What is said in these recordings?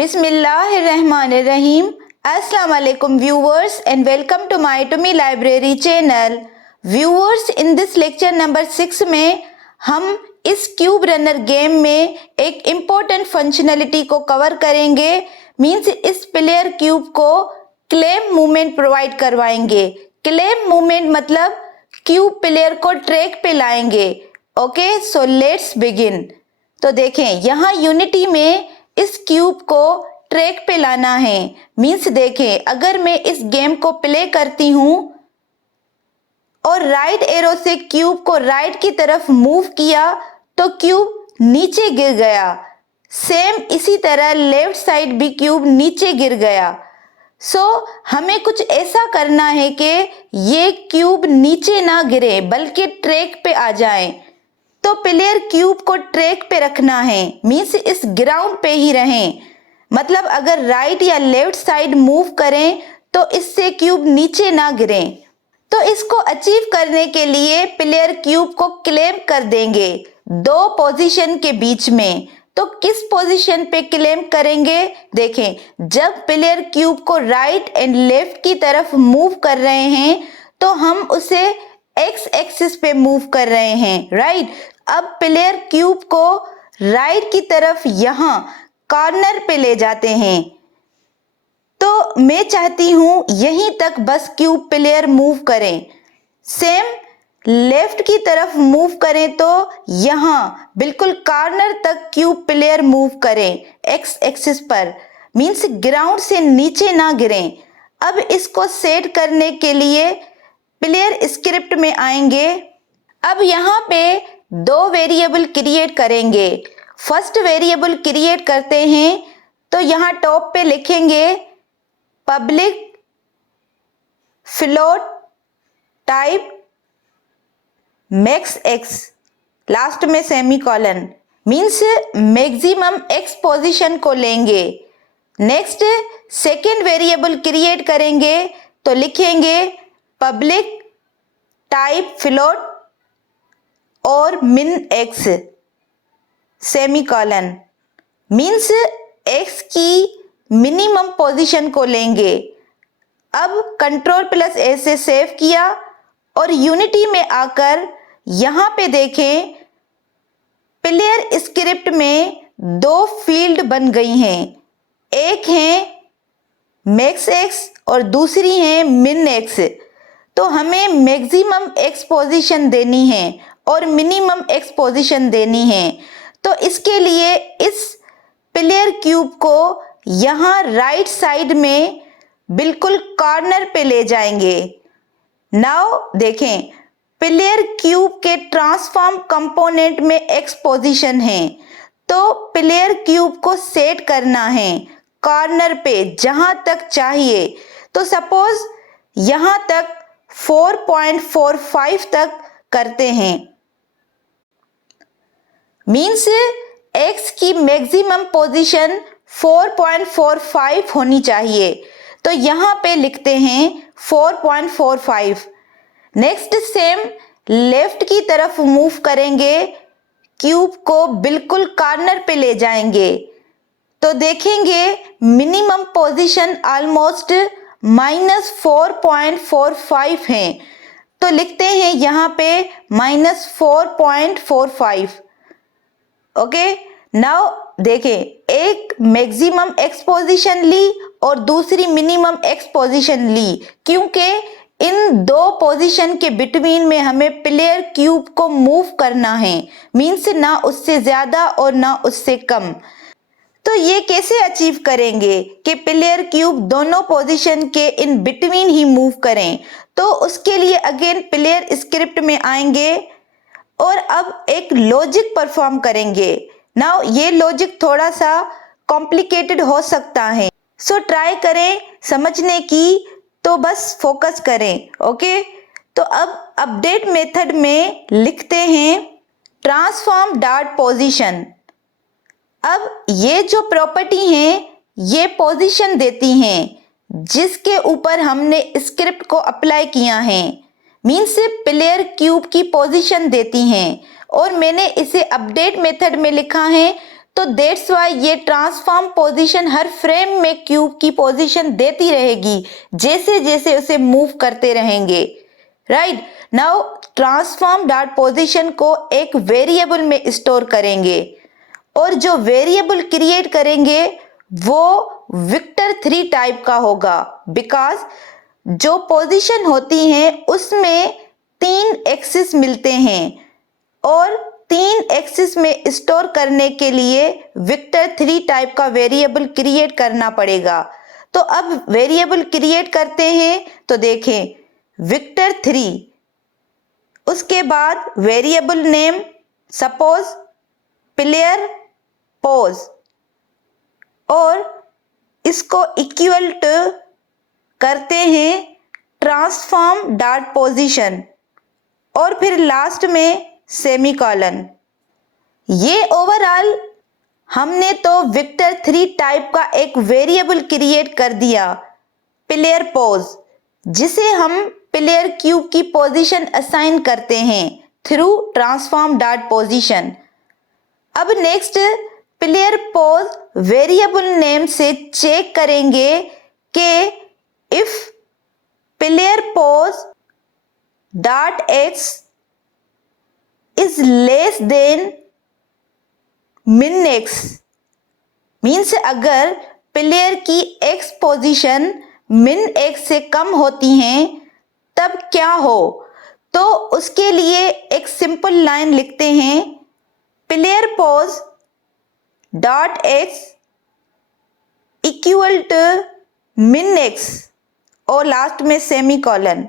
Bismillahirrahmanirrahim. Assalamu alaikum viewers and welcome to my Tomi Library channel. Viewers, in this lecture number 6 में हम इस cube runner game में एक important functionality को cover करेंगे। Means इस प्लेयर क्यूब को क्लेम मूवमेंट प्रोवाइड करवाएंगे। क्लेम मूवमेंट मतलब क्यूब प्लेयर को ट्रैक पे लाएंगे। Okay, so let's begin. तो देखें, यहाँ यूनिटी में इस क्यूब को ट्रैक पे लाना है। मीन्स देखें, अगर मैं इस गेम को प्ले करती हूँ और राइट एरो से क्यूब को राइट की तरफ मूव किया तो क्यूब नीचे गिर गया। सेम इसी तरह लेफ्ट साइड भी क्यूब नीचे गिर गया। सो हमें कुछ ऐसा करना है कि ये क्यूब नीचे ना गिरे बल्कि ट्रैक पे आ जाए। तो प्लेयर क्यूब को ट्रैक पे रखना है। मीन्स इस ग्राउंड पे ही रहें। मतलब अगर राइट या लेफ्ट साइड मूव करें तो इससे क्यूब नीचे ना गिरे। तो इसको अचीव करने के लिए प्लेयर क्यूब को क्लेम कर देंगे दो पोजीशन के बीच में। तो किस पोजीशन पे क्लेम करेंगे? देखें, जब प्लेयर क्यूब को राइट एंड लेफ्ट की तरफ मूव कर रहे हैं तो हम उसे एक्स एक्सिस पे मूव कर रहे हैं, राइट। अब प्लेयर क्यूब को राइट की तरफ यहाँ कॉर्नर पे ले जाते हैं। तो मैं चाहती हूँ यहीं तक बस क्यूब प्लेयर मूव करें। सेम लेफ्ट की तरफ मूव करें तो यहाँ बिल्कुल कॉर्नर तक क्यूब प्लेयर मूव करें एक्स एक्सिस पर। मीन्स ग्राउंड से नीचे ना गिरें। अब इसको सेट करने के लिए प्लेयर स्क्रिप्ट में आएंगे। अब यहाँ पे दो वेरिएबल क्रिएट करेंगे। फर्स्ट वेरिएबल क्रिएट करते हैं तो यहाँ टॉप पे लिखेंगे public float type max X, last में semicolon. Means maximum X position को लेंगे। नेक्स्ट सेकेंड वेरिएबल क्रिएट करेंगे तो लिखेंगे पब्लिक टाइप फ्लोट और मिन एक्स सेमीकोलन। मीन्स एक्स की मिनिमम पोजीशन को लेंगे। अब कंट्रोल प्लस ए से सेव किया और यूनिटी में आकर यहाँ पे देखें, प्लेयर स्क्रिप्ट में दो फील्ड बन गई हैं। एक है मैक्स एक्स और दूसरी है मिन एक्स। तो हमें मैक्सिमम एक्स पोजीशन देनी है और मिनिमम एक्स पोजीशन देनी है। तो इसके लिए इस प्लेयर क्यूब को यहाँ राइट साइड में बिल्कुल कॉर्नर पे ले जाएंगे। नाउ देखें, प्लेयर क्यूब के ट्रांसफॉर्म कंपोनेंट में एक्स पोजीशन है। तो प्लेयर क्यूब को सेट करना है कॉर्नर पे जहां तक चाहिए। तो सपोज यहाँ तक 4.45 तक करते हैं। मीन्स एक्स की मैक्सिमम पोजीशन 4.45 होनी चाहिए। तो यहाँ पे लिखते हैं 4.45। नेक्स्ट सेम लेफ्ट की तरफ मूव करेंगे, क्यूब को बिल्कुल कॉर्नर पे ले जाएंगे तो देखेंगे मिनिमम पोजीशन ऑलमोस्ट -4.45 है। तो लिखते हैं यहाँ पे -4.45। ओके, नाउ देखें, एक मैक्सिमम एक्स पोजीशन ली और दूसरी मिनिमम एक्स पोजीशन ली, क्योंकि इन दो पोजीशन के बिटवीन में हमें प्लेयर क्यूब को मूव करना है। मीन्स ना उससे ज्यादा और ना उससे कम। तो ये कैसे अचीव करेंगे कि प्लेयर क्यूब दोनों पोजीशन के इन बिटवीन ही मूव करें? तो उसके लिए अगेन प्लेयर स्क्रिप्ट में आएंगे और अब एक लॉजिक परफॉर्म करेंगे। नाउ ये लॉजिक थोड़ा सा कॉम्प्लिकेटेड हो सकता है, सो ट्राई करें समझने की, तो बस फोकस करें। ओके, तो अब अपडेट मेथड में लिखते हैं ट्रांसफॉर्म डॉट पोजीशन। अब ये जो प्रॉपर्टी हैं ये पोजीशन देती हैं जिसके ऊपर हमने स्क्रिप्ट को अप्लाई किया है। मीन्स प्लेयर क्यूब की पोजीशन देती हैं और मैंने इसे अपडेट मेथड में लिखा है तो दैट्स वाई ये ट्रांसफॉर्म पोजीशन हर फ्रेम में क्यूब की पोजीशन देती रहेगी जैसे जैसे उसे मूव करते रहेंगे। Right, now transform dot position को एक वेरिएबल में स्टोर करेंगे और जो वेरिएबल क्रिएट करेंगे वो वेक्टर 3 टाइप का होगा, बिकॉज जो पोजीशन होती है उसमें 3 एक्सिस मिलते हैं और 3 एक्सिस में स्टोर करने के लिए वेक्टर 3 टाइप का वेरिएबल क्रिएट करना पड़ेगा। तो अब वेरिएबल क्रिएट करते हैं, तो देखें वेक्टर 3, उसके बाद variable name suppose player pos और इसको इक्वल टू करते हैं ट्रांसफॉर्म डॉट पोजीशन और फिर लास्ट में सेमीकोलन। ये ओवरऑल हमने तो वेक्टर 3 टाइप का एक वेरिएबल क्रिएट कर दिया प्लेयर पोज, जिसे हम प्लेयर क्यूब की पोजीशन असाइन करते हैं थ्रू ट्रांसफॉर्म डॉट पोजीशन। अब next player pose variable name से चेक करेंगे कि if player pos dot X is less than मिन एक्स, मीन्स अगर प्लेयर की एक्स पोजीशन मिन एक्स से कम होती हैं तब क्या हो। तो उसके लिए एक सिंपल लाइन लिखते हैं player pos dot X equal to min X और लास्ट में सेमीकोलन।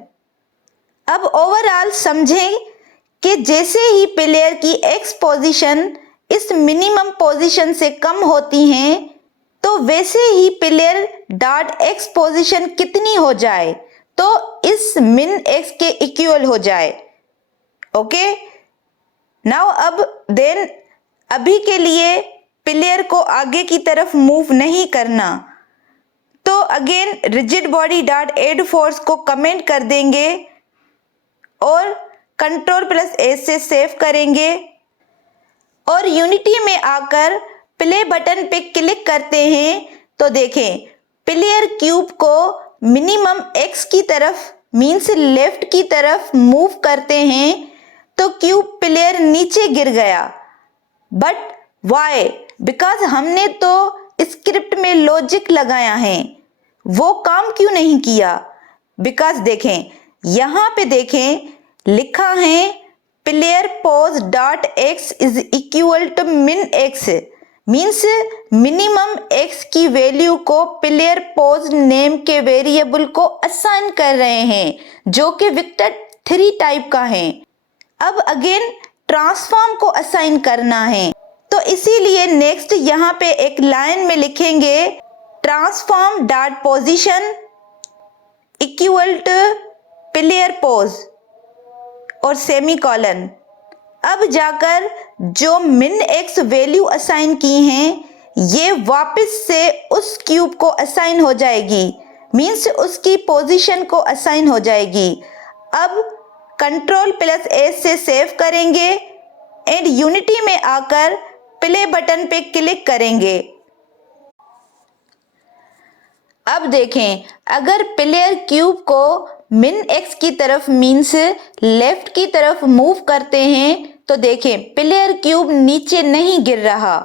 अब ओवरऑल समझें कि जैसे ही प्लेयर की एक्स पोजीशन इस मिनिमम पोजीशन से कम होती हैं तो वैसे ही प्लेयर डॉट एक्स पोजीशन कितनी हो जाए, तो इस मिन एक्स के इक्वल हो जाए। ओके, नाउ अब देन अभी के लिए प्लेयर को आगे की तरफ मूव नहीं करना, तो again rigid body dot add force को कमेंट कर देंगे और Ctrl+A से सेव करेंगे और यूनिटी में आकर प्ले बटन पे क्लिक करते हैं तो देखें प्लेयर क्यूब को मिनिमम एक्स की तरफ मीन्स लेफ्ट की तरफ मूव करते हैं तो क्यूब प्लेयर नीचे गिर गया। बट वाई, बिकॉज हमने तो स्क्रिप्ट में लॉजिक लगाया है, वो काम क्यों नहीं किया। बिकॉज देखें यहाँ पे देखें लिखा है player pos dot X is equal to min X, means minimum X की वैल्यू को प्लेयर पोज नेम के वेरिएबल को असाइन कर रहे हैं जो कि वेक्टर 3 टाइप का है। अब अगेन ट्रांसफॉर्म को असाइन करना है, तो इसीलिए नेक्स्ट यहाँ पे एक लाइन में लिखेंगे transform dot position equal to player pos और सेमीकोलन। अब जाकर जो मिन एक्स वैल्यू असाइन की हैं ये वापस से उस क्यूब को असाइन हो जाएगी, मीन्स उसकी पोजीशन को असाइन हो जाएगी। अब Ctrl+A से सेव करेंगे एंड यूनिटी में आकर प्ले बटन पे क्लिक करेंगे। अब देखें अगर प्लेयर क्यूब को मिन एक्स की तरफ मीन्स लेफ्ट की तरफ मूव करते हैं तो देखें प्लेयर क्यूब नीचे नहीं गिर रहा।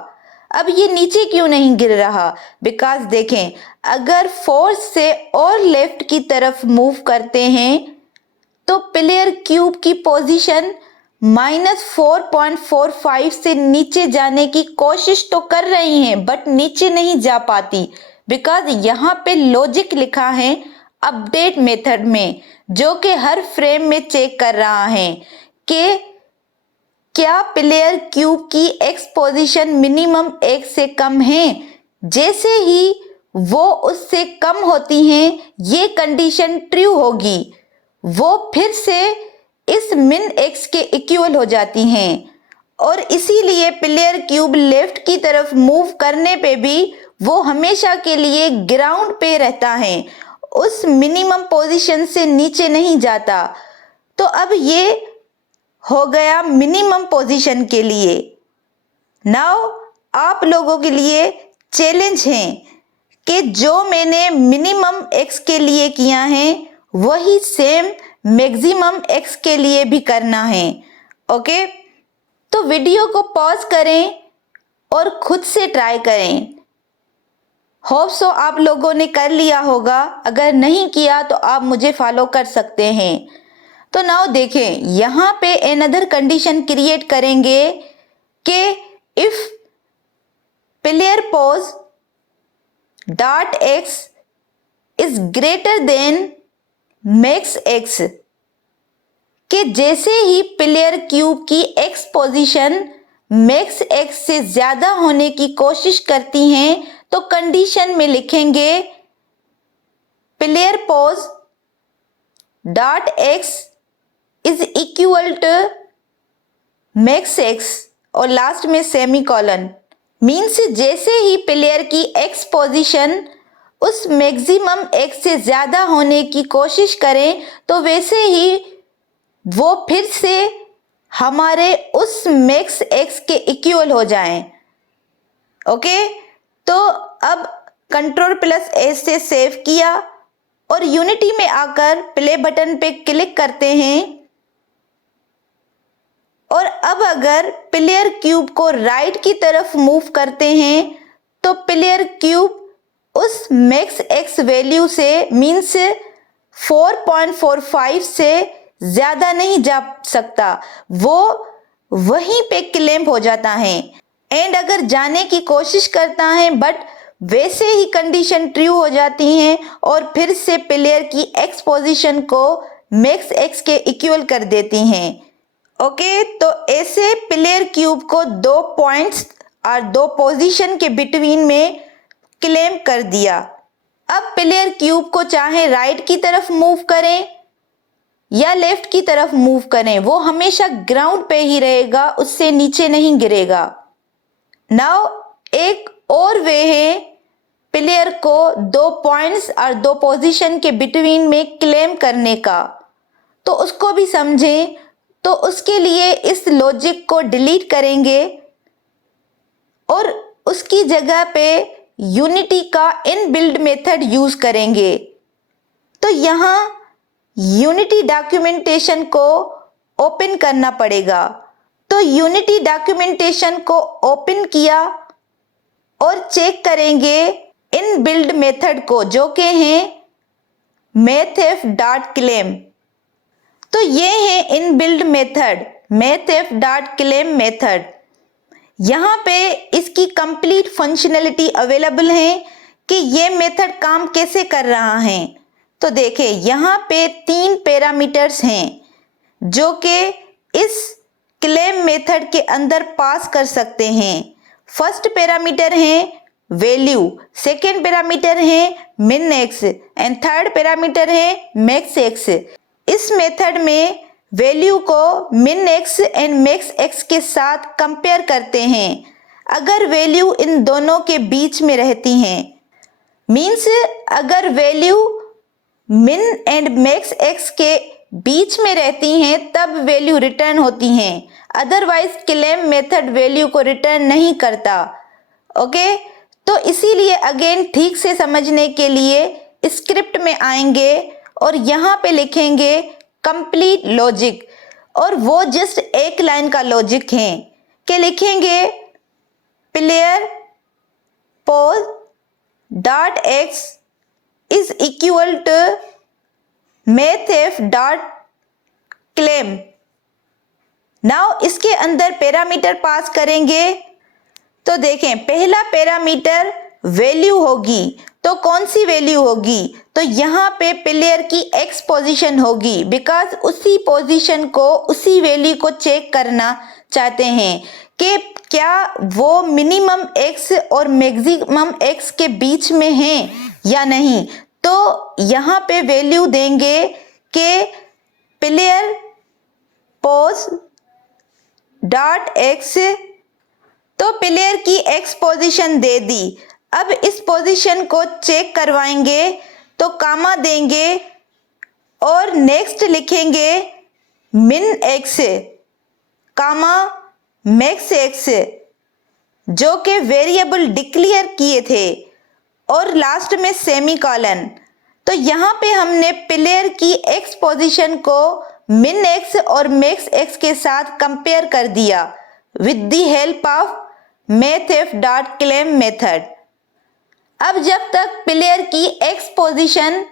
अब ये नीचे क्यों नहीं गिर रहा, बिकॉज देखें अगर फोर्स से और लेफ्ट की तरफ मूव करते हैं तो प्लेयर क्यूब की पोजीशन -4.45 से नीचे जाने की कोशिश तो कर रही हैं बट नीचे नहीं जा पाती, बिकॉज यहाँ पे लॉजिक लिखा है अपडेट मेथड में जो कि हर फ्रेम में चेक कर रहा है कि क्या प्लेयर क्यूब की एक्स पोजीशन मिनिमम एक से कम है। जैसे ही वो उससे कम होती हैं ये कंडीशन ट्रू होगी, वो फिर से इस मिन एक्स के इक्वल हो जाती हैं और इसीलिए प्लेयर क्यूब लेफ्ट की तरफ मूव करने पे भी वो हमेशा के लिए ग्राउंड पे रहता है, उस मिनिमम पोजीशन से नीचे नहीं जाता। तो अब ये हो गया मिनिमम पोजीशन के लिए। नाउ आप लोगों के लिए चैलेंज है कि जो मैंने मिनिमम एक्स के लिए किया है वही सेम मैक्सिमम एक्स के लिए भी करना है। ओके, तो वीडियो को पॉज करें और खुद से ट्राई करें। होप सो आप लोगों ने कर लिया होगा, अगर नहीं किया तो आप मुझे फॉलो कर सकते हैं। तो नाउ देखें, यहाँ पे अनदर कंडीशन क्रिएट करेंगे कि if player pos dot X is greater than max x, कि जैसे ही प्लेयर क्यूब की एक्स पोजीशन मैक्स एक्स से ज्यादा होने की कोशिश करती हैं तो कंडीशन में लिखेंगे player pos dot X is equal to max X और लास्ट में सेमीकोलन। मीन्स जैसे ही प्लेयर की एक्स पोजीशन उस मैक्सिमम एक्स से ज़्यादा होने की कोशिश करें तो वैसे ही वो फिर से हमारे उस मैक्स एक्स के इक्वल हो जाएं। ओके, तो अब कंट्रोल प्लस एस से सेव किया और यूनिटी में आकर प्ले बटन पे क्लिक करते हैं और अब अगर प्लेयर क्यूब को राइट की तरफ मूव करते हैं तो प्लेयर क्यूब उस मैक्स एक्स वैल्यू से मीन्स 4.45 से ज़्यादा नहीं जा सकता, वो वहीं पे क्लैंप हो जाता है। एंड अगर जाने की कोशिश करता है बट वैसे ही कंडीशन ट्रू हो जाती है और फिर से प्लेयर की एक्स पोजीशन को मैक्स एक्स के इक्वल कर देती हैं। ओके, तो ऐसे प्लेयर क्यूब को 2 पॉइंट्स और 2 पोजीशन के बिटवीन में क्लेम कर दिया। अब प्लेयर क्यूब को चाहे राइट की तरफ मूव करें या लेफ्ट की तरफ मूव करें, वो हमेशा ग्राउंड पे ही रहेगा, उससे नीचे नहीं गिरेगा। नाउ एक और वे है प्लेयर को 2 पॉइंट्स और 2 पोजीशन के बिटवीन में क्लेम करने का, तो उसको भी समझें। तो उसके लिए इस लॉजिक को डिलीट करेंगे और उसकी जगह पे यूनिटी का इनबिल्ट मेथड यूज करेंगे। तो यहाँ यूनिटी डॉक्यूमेंटेशन को ओपन करना पड़ेगा। तो यूनिटी डॉक्यूमेंटेशन को ओपन किया और चेक करेंगे इनबिल्ट मेथड को, जो कि हैं mathf.claim। तो ये है इनबिल्ट मेथड mathf.claim मेथड। यहाँ पे इसकी कंप्लीट फंक्शनैलिटी अवेलेबल है कि ये मेथड काम कैसे कर रहा है। तो देखें, यहाँ पे 3 पैरामीटर्स हैं जो कि इस क्लेम मेथड के अंदर पास कर सकते हैं। फर्स्ट पैरामीटर है वैल्यू, सेकेंड पैरामीटर है मिन एक्स एंड थर्ड पैरामीटर है मैक्स एक्स। इस मेथड में वैल्यू को मिन एक्स एंड मैक्स एक्स के साथ कंपेयर करते हैं। अगर वैल्यू इन दोनों के बीच में रहती हैं, मीन्स अगर वैल्यू मिन एंड मैक्स एक्स के बीच में रहती हैं तब वैल्यू रिटर्न होती हैं, अदरवाइज क्लेम मेथड वैल्यू को रिटर्न नहीं करता। ओके, तो इसीलिए अगेन ठीक से समझने के लिए स्क्रिप्ट में आएंगे और यहाँ पे लिखेंगे कंप्लीट लॉजिक, और वो जस्ट एक लाइन का लॉजिक है कि लिखेंगे player pos dot X is equal to mathf dot clamp. Now इसके अंदर पैरामीटर पास करेंगे। तो देखें, पहला पैरामीटर वैल्यू होगी, तो कौन सी वैल्यू होगी? तो यहाँ पे प्लेयर की एक्स पोजीशन होगी, बिकॉज उसी पोजीशन को, उसी वैल्यू को चेक करना चाहते हैं कि क्या वो मिनिमम एक्स और मैक्सिमम एक्स के बीच में है या नहीं। तो यहाँ पे वैल्यू देंगे कि प्लेयर पोज डॉट एक्स, तो प्लेयर की एक्स पोजीशन दे दी। अब इस पोजीशन को चेक करवाएंगे तो कामा देंगे और नेक्स्ट लिखेंगे मिन एक्स कामा मैक्स एक्स। जो कि वेरिएबल डिक्लेयर किए थे और लास्ट में सेमीकोलन। तो यहाँ पे हमने प्लेयर की एक्स पोजीशन को मिन एक्स और मैक्स एक्स के साथ कंपेयर कर दिया with the help of mathf.claim method. अब जब तक प्लेयर की एक्स पोजीशन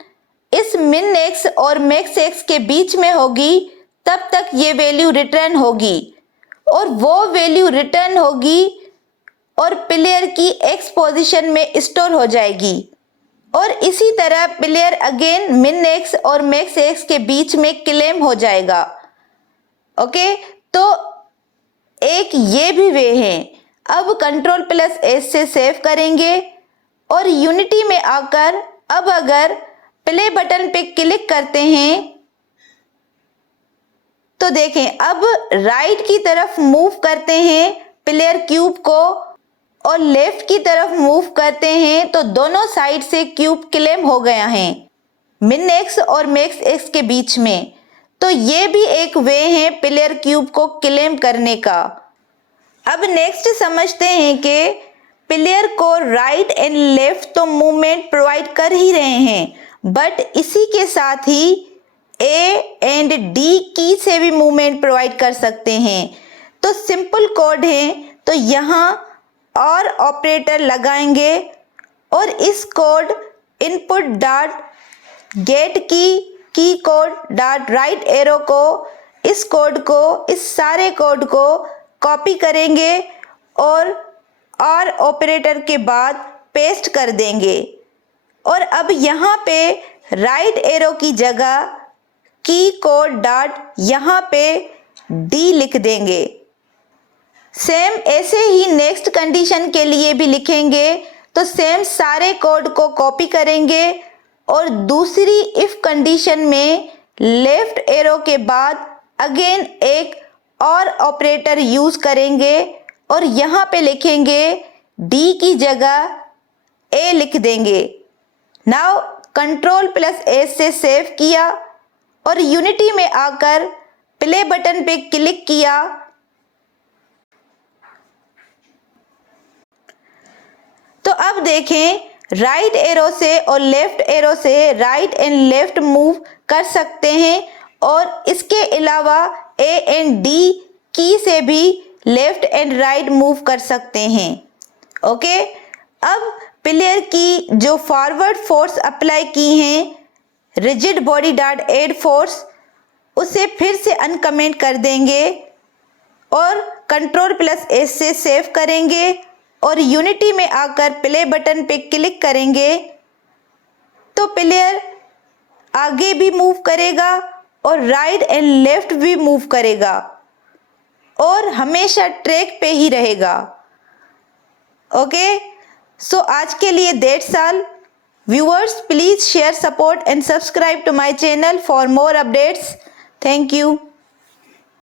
इस मिन एक्स और मैक्स एक्स के बीच में होगी तब तक ये वैल्यू रिटर्न होगी और वो वैल्यू रिटर्न होगी और प्लेयर की एक्स पोजीशन में स्टोर हो जाएगी और इसी तरह प्लेयर अगेन मिन एक्स और मैक्स एक्स के बीच में क्लेम हो जाएगा। ओके, तो एक ये भी वे है। अब कंट्रोल प्लस एस से सेव करेंगे और यूनिटी में आकर अब अगर प्ले बटन पे क्लिक करते हैं तो देखें अब राइट की तरफ मूव करते हैं प्लेयर क्यूब को और लेफ्ट की तरफ मूव करते हैं तो दोनों साइड से क्यूब क्लेम हो गया है मिन एक्स और मैक्स एक्स के बीच में। तो ये भी एक वे है प्लेयर क्यूब को क्लेम करने का। अब नेक्स्ट समझते हैं कि प्लेयर को राइट एंड लेफ्ट तो मूवमेंट प्रोवाइड कर ही रहे हैं बट इसी के साथ ही ए एंड डी की से भी मूवमेंट प्रोवाइड कर सकते हैं। तो सिंपल कोड है, तो यहाँ और ऑपरेटर लगाएंगे और इस कोड इनपुट डॉट गेट की कोड डॉट राइट एरो को इस कोड को इस सारे कोड को कॉपी करेंगे और ऑपरेटर के बाद पेस्ट कर देंगे और अब यहाँ पे राइट एरो की जगह की कोड डॉट यहाँ पे डी लिख देंगे। सेम ऐसे ही नेक्स्ट कंडीशन के लिए भी लिखेंगे। तो सेम सारे कोड को कॉपी करेंगे और दूसरी इफ कंडीशन में लेफ्ट एरो के बाद अगेन एक और ऑपरेटर यूज करेंगे और यहाँ पे लिखेंगे डी की जगह ए लिख देंगे। नाउ कंट्रोल प्लस एस से सेव किया और यूनिटी में आकर प्ले बटन पे क्लिक किया तो अब देखें राइट एरो से और लेफ्ट एरो से राइट एंड लेफ्ट मूव कर सकते हैं और इसके अलावा ए एंड डी की से भी लेफ्ट एंड राइट मूव कर सकते हैं। ओके, अब प्लेयर की जो फॉरवर्ड फोर्स अप्लाई की हैं rigid body dot add force उसे फिर से अनकमेंट कर देंगे और कंट्रोल प्लस एस से सेव करेंगे और यूनिटी में आकर प्ले बटन पे क्लिक करेंगे तो प्लेयर आगे भी मूव करेगा और राइट एंड लेफ्ट भी मूव करेगा और हमेशा ट्रैक पे ही रहेगा। ओके, सो आज के लिए that's all. Viewers, please share, support and subscribe to my channel for more updates. Thank you.